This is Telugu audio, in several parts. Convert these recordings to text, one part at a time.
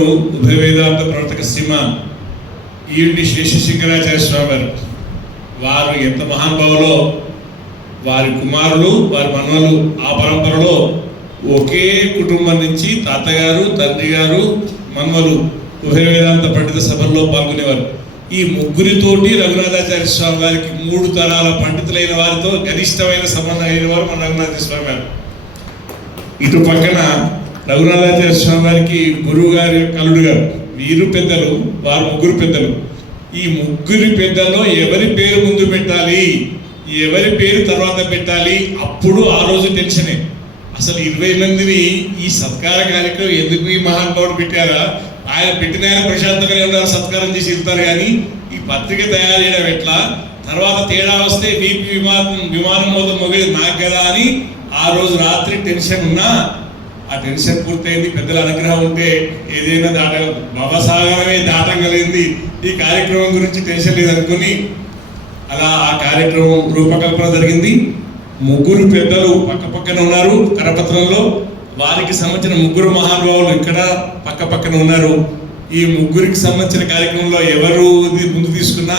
ఉభయ వేదాంత ప్రవర్తక శ్రీమాన్ ఈవిడి శేషశంకరాచార్య స్వామి వారు వారు ఎంత మహానుభావులో వారి కుమారులు వారి మనవలు ఆ పరంపరలో ఒకే కుటుంబం నుంచి తాతగారు తండ్రి గారు మనవలు ఉభయ వేదాంత పండిత సభల్లో పాల్గొనేవారు. ఈ ముగ్గురితోటి రఘునాథాచార్య స్వామి వారికి 3 తరాల పండితులైన వారితో గరిష్టమైన సంబంధం అయిన వారు మన రఘునాథ స్వామి వారు. ఇటు పక్కన రఘునాథాచార్య స్వామి వారికి గురువు గారి కలుడు గారు, వీరు పెద్దలు, వారు ముగ్గురు పెద్దలు. ఈ ముగ్గురి పెద్దల్లో ఎవరి పేరు ముందు పెట్టాలి, ఎవరి పేరు తర్వాత పెట్టాలి, అప్పుడు ఆ రోజు టెన్షనే. అసలు 20 మందిని ఈ సత్కార కార్యక్రమం ఎందుకు ఈ మహానుభావుడు పెట్టారా, ఆయన పెట్టిన ఆయన ప్రశాంతంగానే ఉన్నారు, సత్కారం చేసి ఇస్తారు. కానీ ఈ పత్రిక తయారు చేయడం ఎట్లా, తర్వాత తేడా వస్తే వీపీ విమానం మొదలు మొగేది నాకు కదా అని ఆ రోజు రాత్రి టెన్షన్ ఉన్నా ఆ టెన్షన్ పూర్తయింది. పెద్దల అనుగ్రహం ఉంటే ఏదైనా భవసాగరమే దాటగలిగింది. ఈ కార్యక్రమం గురించి టెన్షన్ లేదనుకుని అలా ఆ కార్యక్రమం రూపకల్పన జరిగింది. ముగ్గురు పెద్దలు పక్క పక్కన ఉన్నారు కరపత్రంలో. వారికి సంబంధించిన ముగ్గురు మహానుభావులు ఇక్కడ పక్క పక్కన ఉన్నారు. ఈ ముగ్గురికి సంబంధించిన కార్యక్రమంలో ఎవరు ముందు తీసుకున్నా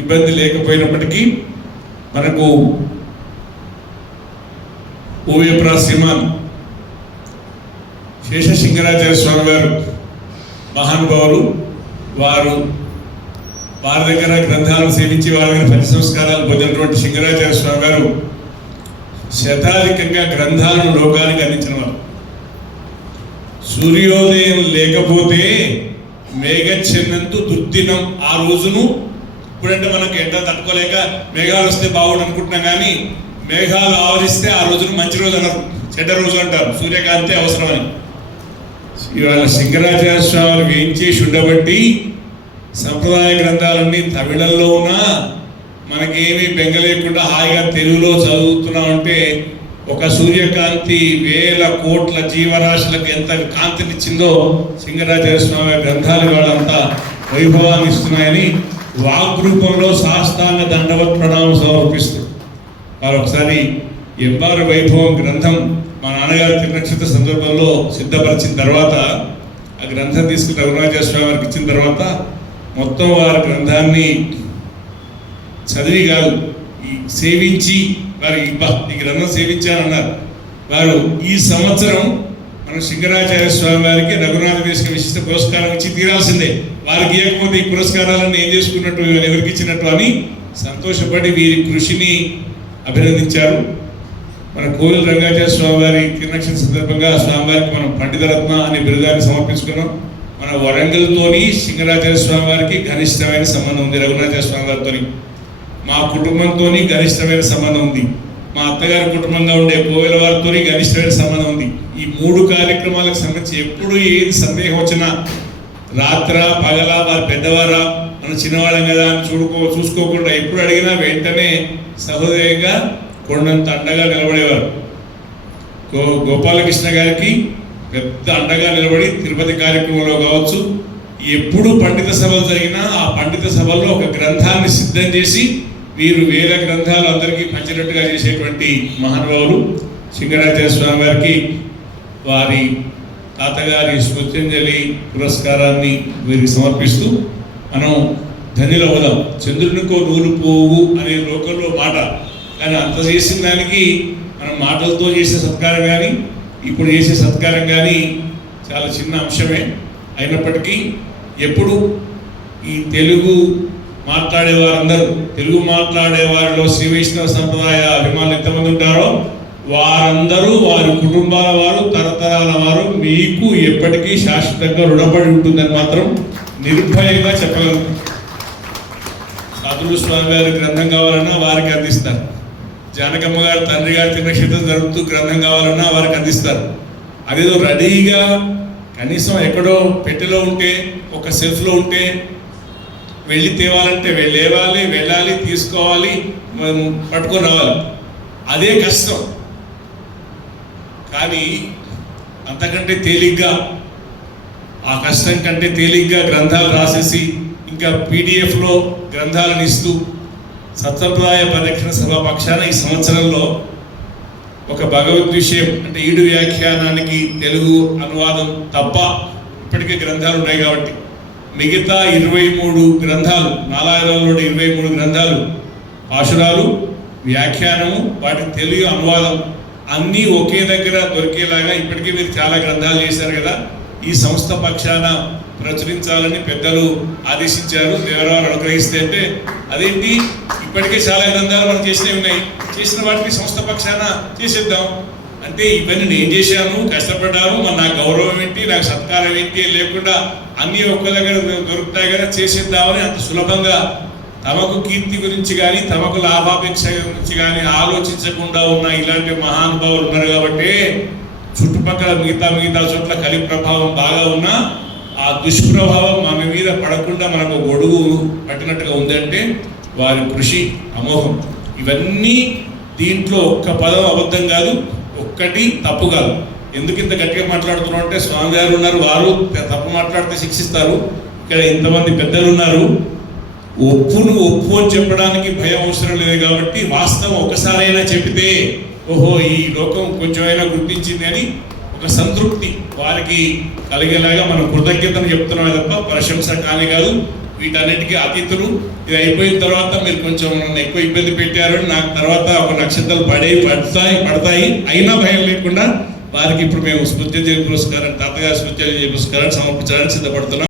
ఇబ్బంది లేకపోయినప్పటికీ మనకు ఓవేప్రా శ్రీమాన్ శేషశంకరాచార్య స్వామి గారు మహానుభావులు. వారి దగ్గర గ్రంథాలను సేవించి వారి దగ్గర పని సంస్కారాలు పొందినటువంటి శంకరాచార్య స్వామి గారు శతాధికంగా గ్రంథాలను లోకానికి అందించిన వారు. సూర్యోదయం లేకపోతే మేఘచ్ఛన్నంతు దుర్దినం. ఆ రోజును ఇప్పుడంటే మనకు ఎండ తట్టుకోలేక మేఘాలు వస్తే బాగుండు అనుకుంటున్నాం, కానీ మేఘాలు ఆవరిస్తే ఆ రోజును మంచి రోజు అన్నారు, చెడ్డ రోజు అంటారు. సూర్యకాంతి అవసరమని ఇవాళ శంకరాచార్య స్వామి ఏం చేసి ఉండబట్టి సంప్రదాయ గ్రంథాలన్నీ తమిళంలో ఉన్నా మనకేమీ బెంగ లేకుండా హాయిగా తెలుగులో చదువుతున్నామంటే ఒక సూర్యకాంతి వేల కోట్ల జీవరాశులకు ఎంత కాంతినిచ్చిందో శంకరాచార్య స్వామి గ్రంథాలు వాళ్ళంతా వైభవాన్ని ఇస్తున్నాయని వాగ్రూపంలో సాష్టాంగ దండవత్ ప్రణామం సమర్పిస్తారు. వారు ఒకసారి ఎంబారు వైభవం గ్రంథం మా నాన్నగారు తిరునక్షత్ర సందర్భంలో సిద్ధపరిచిన తర్వాత ఆ గ్రంథం తీసుకుని రఘునాథాచార్య స్వామి వారికి ఇచ్చిన తర్వాత మొత్తం వారి గ్రంథాన్ని చదివి కాదు సేవించి వారు ఈ గ్రంథం సేవించారన్నారు. వారు ఈ సంవత్సరం మన శంకరాచార్య స్వామి వారికి రఘునాథ దేశిక విశిష్ట పురస్కారం ఇచ్చి తీరాల్సిందే. వారికి ఇవ్వకపోతే ఈ పురస్కారాలను ఏం చేసుకున్నట్టు, ఎవరికి ఇచ్చినట్టు అని సంతోషపడి వీరి కృషిని అభినందించారు. మన కోవిల రంగాచార్య స్వామి వారి తిరునక్షత్ర సందర్భంగా స్వామివారికి మనం పండితరత్న అనే బిరుదాన్ని సమర్పించుకున్నాం. మన వరంగల్తోని శంకరాచార్య స్వామి వారికి ఘనిష్టమైన సంబంధం ఉంది. రఘునాథాచార్య స్వామి వారితో మా కుటుంబంతో ఘనిష్టమైన సంబంధం ఉంది. మా అత్తగారి కుటుంబంగా ఉండే కోవిల వారితో ఘనిష్టమైన సంబంధం ఉంది. ఈ 3 కార్యక్రమాలకు సంబంధించి ఎప్పుడు ఏది సందేహం వచ్చినా రాత్ర పగల వారి పెద్దవారా మనం చిన్నవాళ్ళం కదా అని చూసుకోకుండా ఎప్పుడు అడిగినా వెంటనే సహృదయంగా కొండంత అండగా నిలబడేవారు. గోపాలకృష్ణ గారికి పెద్ద అండగా నిలబడి తిరుపతి కార్యక్రమంలో కావచ్చు, ఎప్పుడు పండిత సభలు జరిగినా ఆ పండిత సభల్లో ఒక గ్రంథాన్ని సిద్ధం చేసి వీరు వేల గ్రంథాలు అందరికీ పంచినట్టుగా చేసేటువంటి మహానుభావులు శంకరాచార్య స్వామి వారికి వారి తాతగారి స్మృత్యంజలి పురస్కారాన్ని వీరికి సమర్పిస్తూ మనం ధన్యులవుదాం. చంద్రునికో నూలు పోవు అనే లోకంలో మాట, కానీ అంత చేసిన దానికి మనం మాటలతో చేసే సత్కారం కానీ ఇప్పుడు చేసే సత్కారం కానీ చాలా చిన్న అంశమే. అయినప్పటికీ ఎప్పుడు ఈ తెలుగు మాట్లాడేవారందరూ, తెలుగు మాట్లాడేవారిలో శ్రీ వైష్ణవ సంప్రదాయ అభిమానులు ఎంతమంది ఉంటారో వారందరూ వారి కుటుంబాల వారు, తరతరాల వారు మీకు ఎప్పటికీ శాశ్వతంగా రుణపడి ఉంటుందని మాత్రం నిర్భయంగా చెప్పగలుగుతాం. సాధుడు స్వామి వారి గ్రంథం కావాలన్నా వారికి అందిస్తారు. జానకమ్మ గారు తండ్రి గారి తిరునక్షత్రం జరుపుతూ గ్రంథం కావాలన్నా వారికి అందిస్తారు. అదేదో రెడీగా కనీసం ఎక్కడో పెట్టెలో ఉంటే ఒక సెల్ఫ్లో ఉంటే వెళ్ళి తేవాలంటే వెళ్ళాలి తీసుకోవాలి, పట్టుకొని రావాలి, అదే కష్టం. కానీ అంతకంటే తేలిగ్గా, ఆ కష్టం కంటే తేలిగ్గా గ్రంథాలు రాసేసి ఇంకా పీడిఎఫ్లో గ్రంథాలను ఇస్తూ సత్సంప్రదాయ పరిరక్షణ సభ పక్షాన ఈ సంవత్సరంలో ఒక భగవద్ విషయం అంటే ఈడు వ్యాఖ్యానానికి తెలుగు అనువాదం తప్ప ఇప్పటికే గ్రంథాలు ఉన్నాయి కాబట్టి. మిగతా 23 గ్రంథాలు, నాలాగరంలో 23 గ్రంథాలు, పాశురాలు, వ్యాఖ్యానము, వాటి తెలుగు అనువాదం అన్నీ ఒకే దగ్గర దొరికేలాగా ఇప్పటికే మీరు చాలా గ్రంథాలు చేశారు కదా, ఈ సంస్థ పక్షాన ప్రచురించాలని పెద్దలు ఆదేశించారు. దేవరావు అనుగ్రహిస్తే అంటే అదేంటి, ఇప్పటికే చాలా గ్రంథాలు మనం చేసినవి ఉన్నాయి, చేసిన వాటిని సంస్థ పక్షాన చేసేద్దాం అంటే, ఇవన్నీ నేను చేశాను, కష్టపడ్డాను, మరి నాకు గౌరవం ఏంటి, నాకు సత్కారం ఏంటి లేకుండా అన్నీ ఒక్క దగ్గర దొరుకుతాయి కదా, చేసేద్దామని అంత సులభంగా తమకు కీర్తి గురించి కానీ తమకు లాభాపేక్ష గురించి కానీ ఆలోచించకుండా ఉన్న ఇలాంటి మహానుభావులు ఉన్నారు కాబట్టి చుట్టుపక్కల మిగతా చోట్ల కలి ప్రభావం బాగా ఉన్నా ఆ దుష్ప్రభావం మన మీద పడకుండా మనకు గొడుగు పట్టినట్టుగా ఉందంటే వారి కృషి అమోఘం. ఇవన్నీ దీంట్లో ఒక్క పదం అబద్ధం కాదు, ఒక్కటి తప్పు కాదు. ఎందుకు ఇంత గట్టిగా మాట్లాడుతున్నాం అంటే, స్వామి గారు ఉన్నారు, వారు తప్పు మాట్లాడితే శిక్షిస్తారు. ఇక్కడ ఇంతమంది పెద్దలు ఉన్నారు, ఒప్పు అని చెప్పడానికి భయం అవసరం లేదు కాబట్టి వాస్తవం ఒకసారైనా చెబితే ఓహో ఈ లోకం కొంచెమైనా గుర్తించింది అని ఒక సంతృప్తి వారికి కలిగేలాగా మనం కృతజ్ఞతను చెప్తున్నామే తప్ప ప్రశంస కానీ కాదు. వీటన్నిటికీ అతిథులు. ఇది అయిపోయిన తర్వాత మీరు కొంచెం నన్ను ఎక్కువ ఇబ్బంది పెట్టారు, నాకు తర్వాత ఒక నక్షత్రాలు పడతాయి అయినా భయం లేకుండా వారికి ఇప్పుడు మేము స్మృత్యుంజయ పురస్కారం, తాతగారి స్మృత్యుంజయ పురస్కారాన్ని సమర్పించడానికి సిద్ధపడుతున్నాం.